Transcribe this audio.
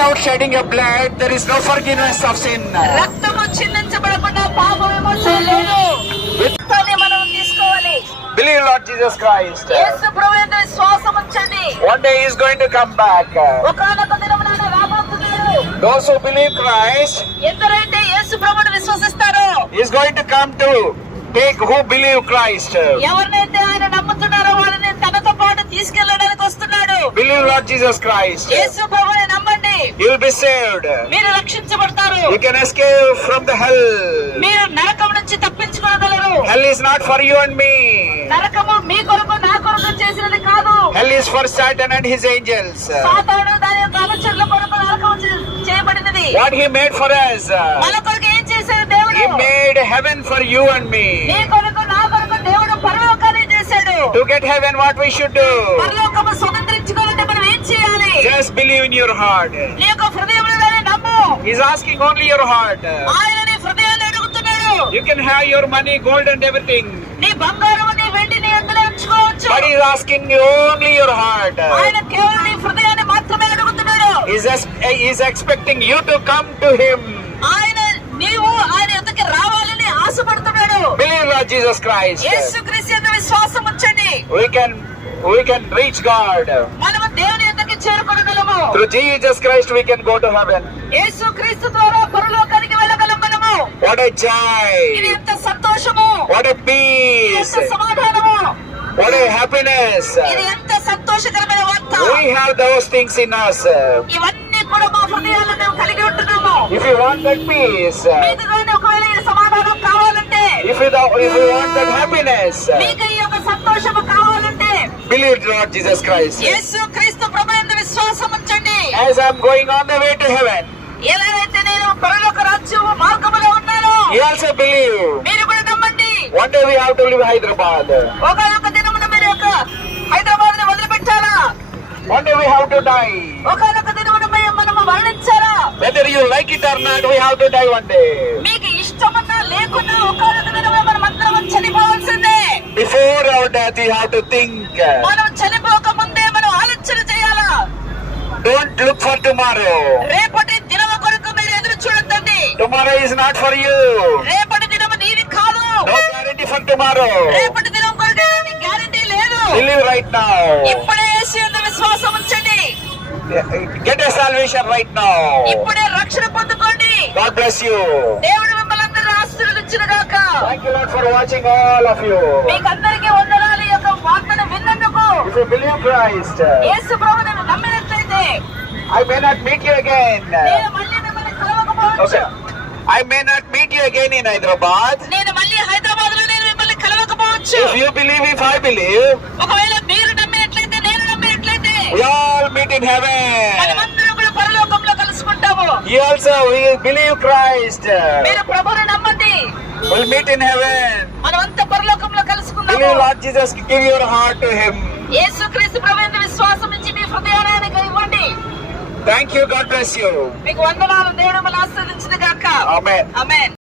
Without shedding your blood, there is no forgiveness of sin. రక్తము చిందించబడకుండా పాప విమోచన లేదు. విత్తనాన్ని మనం తీసుకోవాలి. Believe Lord Jesus Christ. యేసు ప్రభువునందు విశ్వాసం ఉంచండి. One day He is going to come back. ఒకానొక దినమున ఆయన రాబోతున్నాడు. Those who believe Christ, ఎందరైతే యేసు ప్రభువును విశ్వసిస్తారో, He is going to come to take who believe Christ. ఎవరినైతే ఆయన నమ్ముతున్నారో వాళ్ళని తనతో పాటు తీసుకెళ్ళడానికి వస్తున్నాడు. Believe Lord Jesus Christ. యేసు ప్రభువుని నమ్మండి. You will be saved. మీరు రక్షించబడతారు. You can escape from the hell. మీరు నరకం నుంచి తప్పించుకోగలరు. Hell is not for you and me. నరకము మీ కొరకు నా కొరకు చేసినది కాదు. Hell is for Satan and his angels. సాతాను దాని యొక్క అనుచరుల కొరకు నరకం చేయబడినది. What he made for us. మన కొరకు ఏం చేశాడు దేవుడు? He made heaven for you and me. నీ కొరకు నా కొరకు దేవుడు పరలోకాన్ని చేశాడు. To get heaven, what we should do? పరలోకము స్వతంత్రించుకోవాలంటే మనం ఏం చేయాలి? Just believe in your heart. నీ యొక్క హృదయంలోనే నమ్ము. He's asking only your heart. ఆయన నీ హృదయాన్ని అడుగుతున్నాడు. You can have your money, gold and everything. నీ బంగారం నీ వెండిని అందులో ఉంచుకోవచ్చు. But he's asking you only your heart. ఆయన కేవలం నీ హృదయాన్ని మాత్రమే అడుగుతున్నాడు. He's expecting you to come to him. నీవు ఆయన యొద్దకు రావాలని ఆశపడుతున్నాడు. Believe Lord Jesus Christ. యేసుక్రీస్తు యందు విశ్వాసం ఉంచండి. We can reach God. మనము దేవుని యొద్దకు చేరుకోగలము. Through Jesus Christ we can go to heaven. యేసుక్రీస్తు ద్వారా పరలోకానికి వెళ్ళగలం మనము. What a joy. ఇది ఎంత సంతోషము. What a peace. ఎంత సమాధానము. What a happiness. ఇది ఎంత సంతోషకరమైన వార్త. We have those things in us. ఇవన్నీ కూడా మా హృదయాల్లో మేము కలిగి ఉంటున్నాము. If you want that peace, మీకు కానీ ఒకవేళ ఈ సమాధానం కావాలంటే, if you want that happiness, మీకు ఈ యొక్క సంతోషము కావాలంటే, believe Lord Jesus Christ. యేసుక్రీస్తు ప్రభువునందు విశ్వాసం ఉంచండి. As I'm going on the way to heaven, ఎలాగైతే నేను పరలోక రాజ్యము మార్గములో ఉన్నానో, you also believe. మీరు కూడా నమ్మండి. One day we have to leave Hyderabad. ఒకనొక దినమున మీరు యొక్క హైదరాబాద్ ని వదిలిపెట్టాలా? One day we have to die. ఒకనొక దినమున మనము మరణించాలా? Whether you like it or not, we have to die one day. మీకు ఇష్టమన్నా లేకున్నా ఒకనొక దినమున మనం అందరం చనిపోవాల్సిందే. Before our death, we have to think. మనం చనిపోక ముందే మనం ఆలోచన చేయాలా? Don't look for tomorrow. రేపటి దినము కొరకు మీరు ఎదురు చూడొద్దండి. Tomorrow is not for you. రేపటి దినము నీది కాదు. No guarantee for tomorrow. రేపటి దినం కొరకు ఎలాంటి గ్యారెంటీ లేదు. Believe right now. ఇప్పుడే యేసు యందు విశ్వాసం ఉంచండి. Get a salvation right now. ఇప్పుడే రక్షణ పొందుకోండి. God bless you. దేవుడు మిమ్మల్ని అందరినీ ఆశీర్వదించునుగాక. Thank you Lord for watching all of you. మీకందరికీ వందనాలు. ఈ యొక్క వార్తను విన్నందుకు. If you believe Christ, యేసు ప్రభువును నమ్మినట్లయితే I may not meet you again. నేను మళ్ళీ మిమ్మల్ని కలవకపోవచ్చు. Okay. I may not meet you again in Hyderabad. నేను మళ్ళీ హైదరాబాద్ లో నేను మిమ్మల్ని కలవకపోవచ్చు. If you believe, if I believe, ఒకవేళ మీరు నమ్మినట్లయితే నేను నమ్మినట్లయితే we all meet in heaven. మనమందరం కూడా పరలోకంలో కలుసుకుంటాము. You also will believe Christ. మీరు ప్రభువును నమ్మండి. We'll meet in heaven. మనమంతా పరలోకంలో కలుసుకుందాము. Believe Lord Jesus, give your heart to Him. యేసుక్రీస్తు ప్రభువునందు విశ్వాసం ఉంచి మీ హృదయాన్ని ఆయనకు ఇవ్వండి. Thank you. God bless you. మీకు వందనాలు. దేవుడు మిమ్మల్ని ఆశీర్వదించునుగాక. Amen. ఆమేన్.